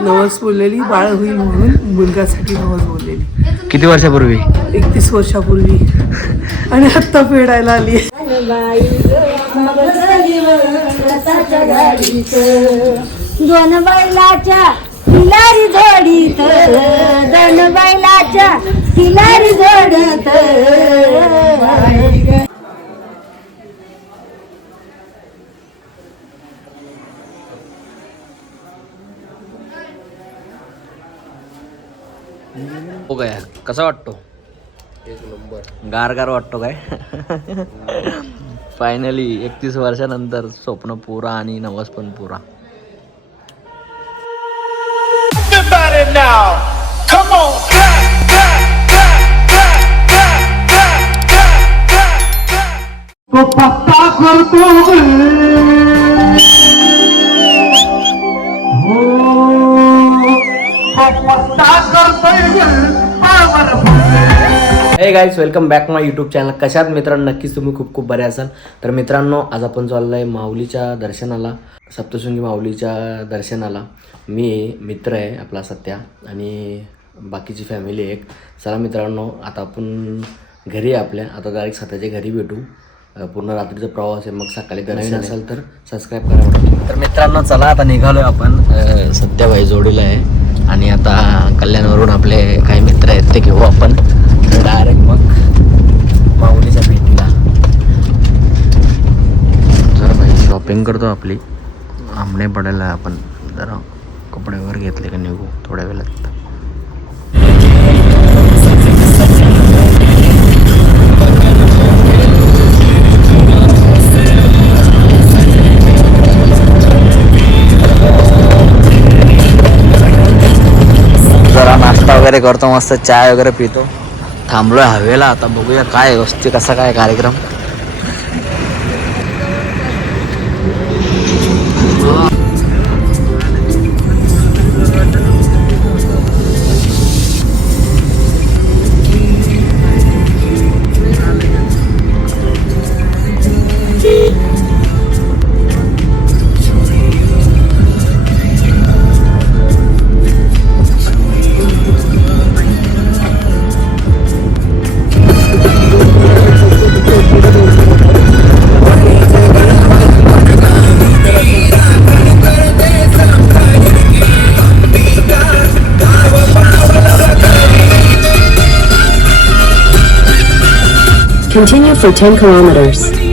नवस बोललेली बाळ होईल म्हणून मुलगासाठी नवस बोललेली. किती वर्षापूर्वी? एकतीस वर्षापूर्वी. आणि आत्ता फेडायला आली दोन बैलाच्या तिलारी जोडीत दोन बैलाच्या तिलारी जोडीत. हो काय? कसा वाटतो? एक नंबर. गार गार वाटतो काय? फायनली एकतीस वर्षानंतर स्वप्न पुरा आणि नवस पण पुरा. करतोय hey guys welcome back my YouTube channel कशात मित्रांनो नक्कीच तुम्ही खूप खूप बरे असाल. तर मित्रांनो आज आपण चाललो आहे माऊलीच्या दर्शनाला सप्तशृंगी माऊलीच्या दर्शनाला. मी आहे, मित्र आहे आपला सत्या आणि बाकीची फॅमिली आहे एक. चला मित्रांनो आता आपण घरी आहे आपल्या. आता डायरेक्ट सत्याच्या घरी भेटू. पूर्ण रात्रीचा प्रवास आहे. मग सकाळी दर्शन असेल तर सबस्क्राईब करा. तर मित्रांनो चला आता निघालोय आपण. अ, सत्याबाई जोडीला आहे. आणि आता कल्याणवरून आपले काही मित्र आहेत ते घेऊ आपण. मग माऊलीच्या भेटीला. जरा भाई शॉपिंग करतो आपली. आमने पडायला आपण जरा कपडे वगैरे घेतले का निघू थोड्या वेळात. जरा नाश्ता वगैरे करतो मस्त चाय वगैरे पितो. थांबलोय हवेला. आता बघूया काय व्यवस्थित कसा काय कार्यक्रम. Continue for 10 kilometers.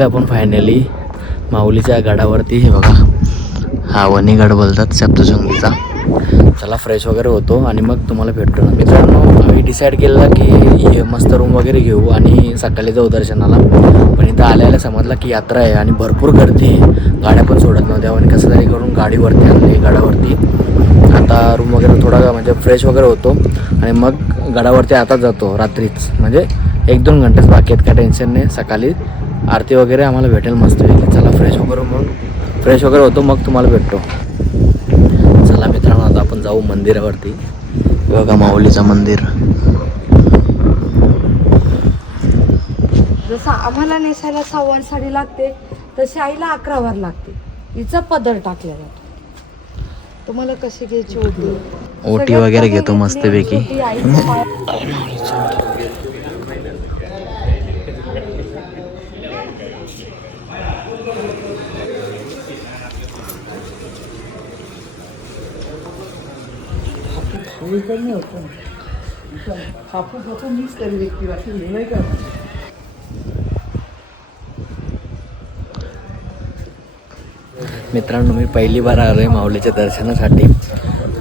पोचलो आपण फायनली माऊलीच्या गडावरती. हे बघा. हा वणीगड बोलतात सप्तशृंगीचा. चला फ्रेश वगैरे होतो आणि मग तुम्हाला भेटतो. ना मित्रांनो आम्ही डिसाईड केलं की मस्त रूम वगैरे घेऊ आणि सकाळी जाऊ दर्शनाला. पण इथं आल्याला समजलं की यात्रा आहे आणि भरपूर गर्दी आहे. गाड्या पण सोडत नव्हत्या आणि कसं तरी करून गाडीवरती आणली गडावरती. आता रूम वगैरे थोडा म्हणजे फ्रेश वगैरे होतो. आणि मग गडावरती आता जातो रात्रीच. म्हणजे एक दोन घंटेच बाकी आहेत काय टेन्शन नाही. सकाळी आरती वगैरे आम्हाला भेटेल मस्तपैकी चला फ्रेश वगैरे म्हणून फ्रेश वगैरे होतो मग तुम्हाला भेटतो. चला मित्रांनो आता आपण जाऊ मंदिरावरती. बघा माऊलीचं मंदिर. जसं आम्हाला नेसायला सव्वान साडी लागते तशी आईला अकरावर लागते. हिचा पदर टाकला जातो. तुम्हाला कशी घ्यायची होती ओटी वगैरे घेतो मस्तपैकी हापूस मीच तरी व्यक्ती बाकी हे नाही का मित्रांनो मी पहिली बार आलो आहे माऊलीच्या दर्शनासाठी.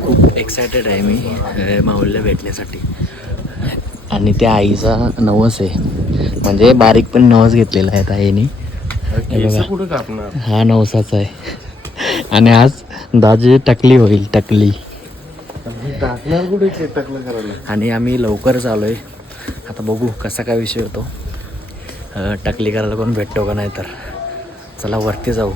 खूप एक्सायटेड आहे मी माऊलीला भेटण्यासाठी. आणि त्या आईचा नवस आहे. म्हणजे बारीक पण नवस घेतलेला आहे आईने हे बघा. हा नवसाचा आहे. आणि आज दाजी टकली होईल टकली. आणि आम्ही लवकरच आलो आहे आता बघू कसा काय विषय होतो. टकली करायला कोण भेटतो का नाही तर चला वरती जाऊ.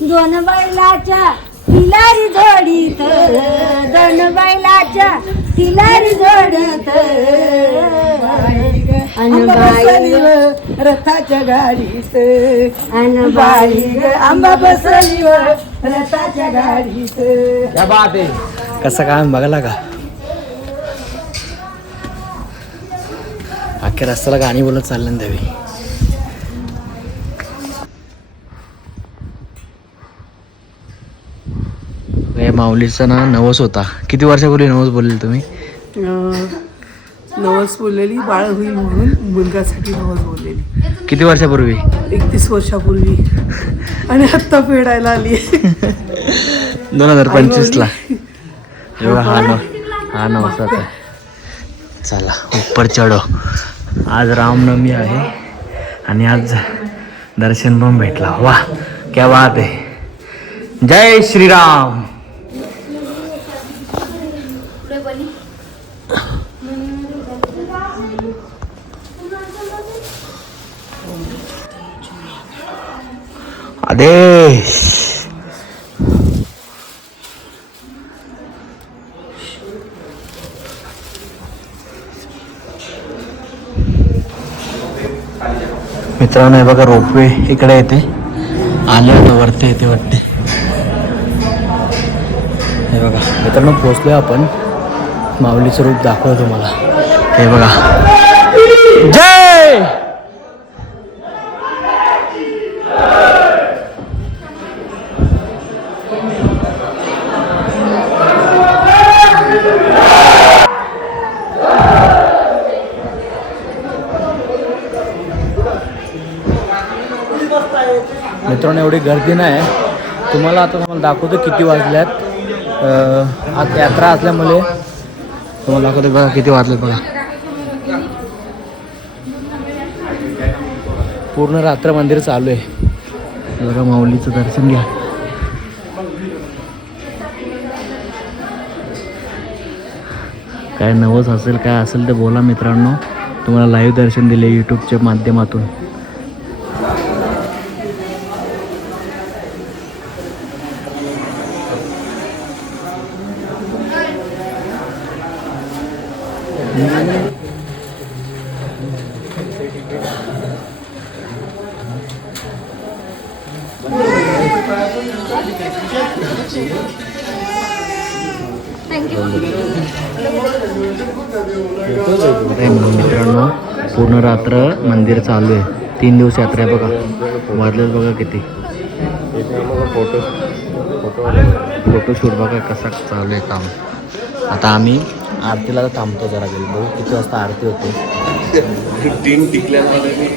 दोन बैलाच्या तिलारी जोडीत दोन बैलाच्या तिलारी जोडीत. रथाच्या गाडीत. अन बाई ग आंबा बसली रथाच्या गाडीत. कसं काय बघायला का? अख्ख्या रस्त्याला गाणी बोलत चाललं ना देवी. माऊलीचा ना नवस होता. किती वर्षापूर्वी नवस बोलले तुम्ही? नवस बोललेली बाळ होईल म्हणून मुलगासाठी नवस बोललेली. किती वर्षापूर्वी? एकतीस वर्षापूर्वी. आणि आत्ता फेडायला आली दोन हजार पंचवीसला एवढा हा नव हा नवसाचा आहे. चला उपर चढो. आज रामनवमी आहे. आणि आज दर्शन पण भेटला. वा क्या बात आहे. जय श्रीराम. आदेश मित्रांनो हे बघा रोपवे इकडे येते. आले होतं वरती येते वाटते. हे बघा मित्रांनो पोचलोय आपण. माऊलीचं रूप दाखवतो तुम्हाला. हे बघा. जय! मित्रांनो एवढी गर्दी नाही तुम्हाला आता तुम्हाला दाखवतो किती वाजल्यात. आहेत आज यात्रा असल्यामुळे तुम्हाला दाखवतो बघा किती वाजलेत बघा. पूर्ण रात्र मंदिर चालू आहे. बघा माऊलीचं दर्शन घ्या. काय नवस असेल काय असेल ते बोला मित्रांनो. तुम्हाला लाईव्ह दर्शन दिले यूट्यूबच्या माध्यमातून. मित्रांनो पूर्ण रात्र मंदिर चालू आहे. तीन दिवस यात्रा आहे बघा. वाजलेत बघा किती. फोटो फोटोशूट बघा कसा चालू आहे काम. आता आम्ही आरतीला तर थांबतो जरा गेलो. बघू किती वाजता आरती होते. तीन टिकल्यामध्ये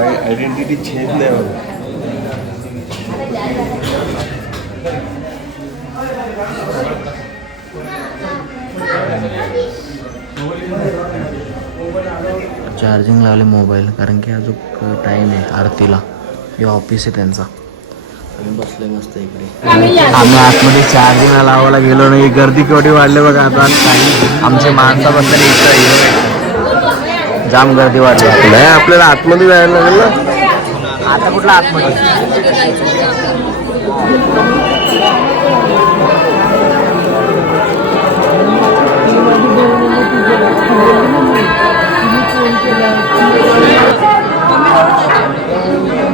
आयडेंटिटी चेंज नाही होत चार्जिंग लावले मोबाईल कारण की अजून टाईम आहे आरतीला. हे ऑफिस आहे त्यांचा. आम्ही बसले मस्त इकडे. आम्ही आतमध्ये चार्जिंग लावायला गेलो नाही. गर्दी केवढी वाढली बघा आता. आमच्या माणसाबद्दल इथं जाम गर्दी वाढली. नाही आपल्याला आतमध्ये जायला लागेल ना? आता कुठला आतमध्ये?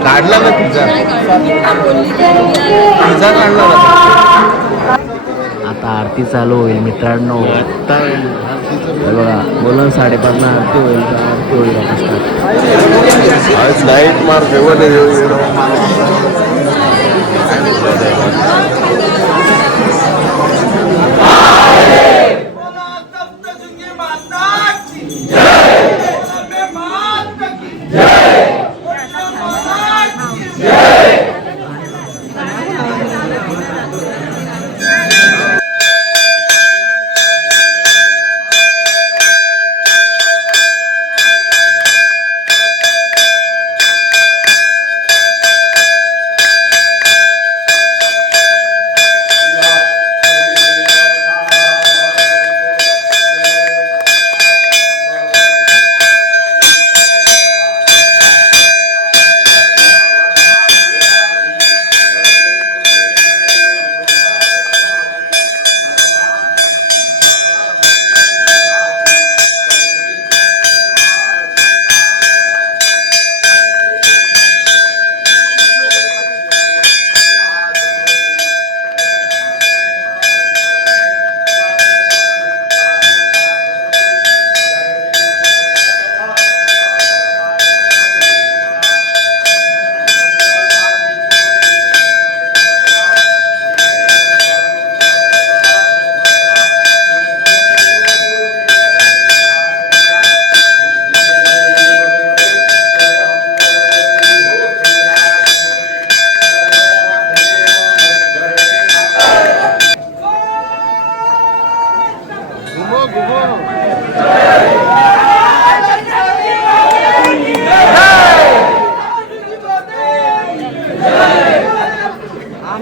काढला ना पिझ्झा? पिझ्झा काढला आता आरती चालू होईल मित्रांनो. बघा बोला साडेपाचला आरती होईल तर आरती होईल आता start. आज लाइट मार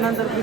मित्रांनो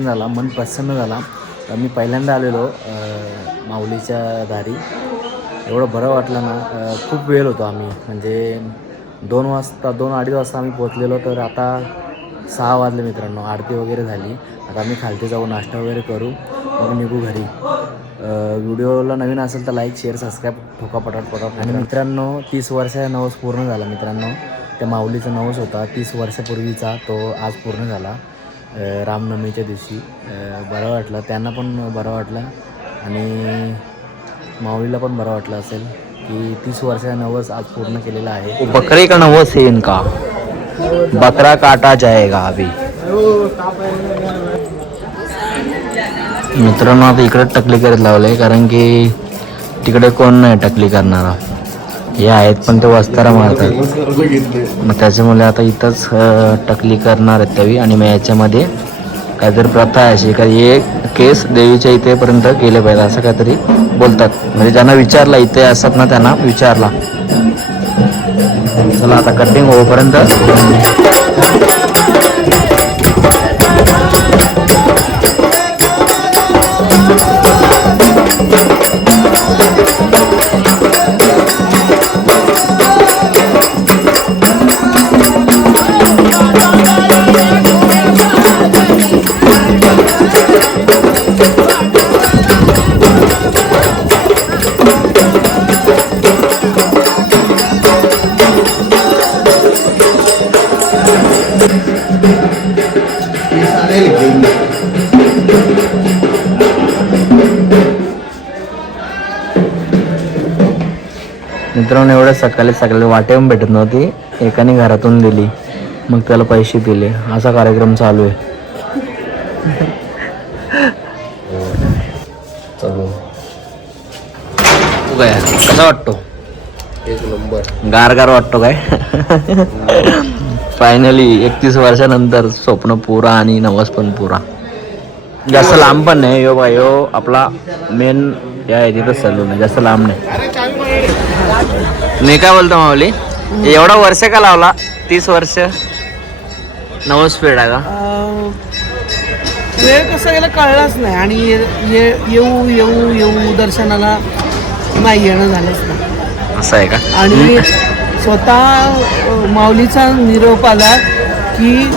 दर्शन झाला मन प्रसन्न झाला. मी पहिल्यांदा आलेलो माऊलीच्या दारी. एवढं बरं वाटलं ना खूप वेळ होतो आम्ही. म्हणजे दोन वाजता दोन अडीच वाजता आम्ही पोचलेलो तर आता सहा वाजले मित्रांनो आरती वगैरे झाली. आता आम्ही खालती जाऊ नाश्ता वगैरे करू मग निघू घरी. व्हिडिओला नवीन असेल तर लाईक शेअर सबस्क्राईब ठोका पटाट पटाट आणि मित्रांनो तीस वर्षाचा नवस पूर्ण झाला मित्रांनो. त्या माऊलीचा नवस होता तीस वर्षापूर्वीचा तो आज पूर्ण झाला. रामनवमीच्या दिवशी. बरं वाटलं. त्यांना पण बरं वाटलं. आणि माऊलीला पण बरं वाटलं असेल की तीस वर्षाचा नवस आज पूर्ण केलेला आहे. बकरे का नवस है इनका? बकरा काटा जाएगा अभी. मित्रांनो आता इकडे टकली करत लावले कारण की तिकडे कोण नाही टकली करणारा. हे आहेत पण ते वस्तारा मारतात. मग त्याच्यामुळे आता इथंच टकली करणार आहेत त्यावी आणि मग याच्यामध्ये काहीतरी प्रथा आहे अशी का हे केस देवीच्या इथेपर्यंत गेले पाहिजे असं काहीतरी बोलतात. म्हणजे ज्यांना विचारला इथे असतात ना त्यांना विचारला. चला आता कटिंग होईपर्यंत. मित्रांनो एवढ्या सकाळी सकाळी वाटेहून भेटत नव्हती. एकाने घरातून दिली. मग त्याला पैसे दिले. असा कार्यक्रम चालू आहे. चलो. तू काय कसा वाटतो? एक नंबर. गार गार वाटतो काय? फायनली एकतीस वर्षानंतर स्वप्न पुरा आणि नवस पण पुरा. जास्त लांब पण नाही यो बा यो आपला मेन या आहे तिथं सलून आहे जास्त लांब नाही. मी काय बोलतो माऊली? एवढा वर्ष का लावला? तीस वर्ष? नवस फेडा का? अं, वेळ कसं गेला कळलाच नाही आणि येऊ येऊ येऊ दर्शनाला नाही येणं झालंच नाही. असं आहे का? आणि स्वतः माऊलीचा निरोप आला की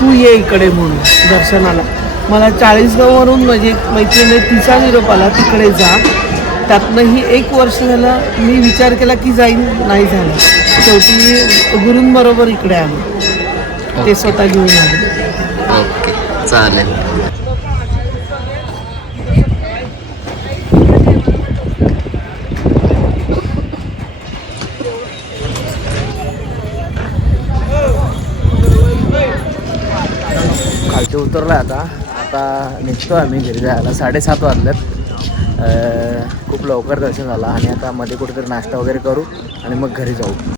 तू ये इकडे म्हणून दर्शनाला. मला चाळीसगाववरून माझी एक मैत्रीण आहे, तिचा निरोप आला तिकडे जा. त्यातनंही एक वर्ष झालं मी विचार केला की जाईन नाही झालं. शेवटी गुरूंबरोबर इकडे आलो. ते स्वतः घेऊन आले. ओके. चालेल. उतरलो आता. आता निघतो आम्ही घरी जायला. साडेसात वाजल्यात खूप लवकर दर्शन झालं. आणि आता मध्ये कुठेतरी नाश्ता वगैरे करू आणि मग घरी जाऊ.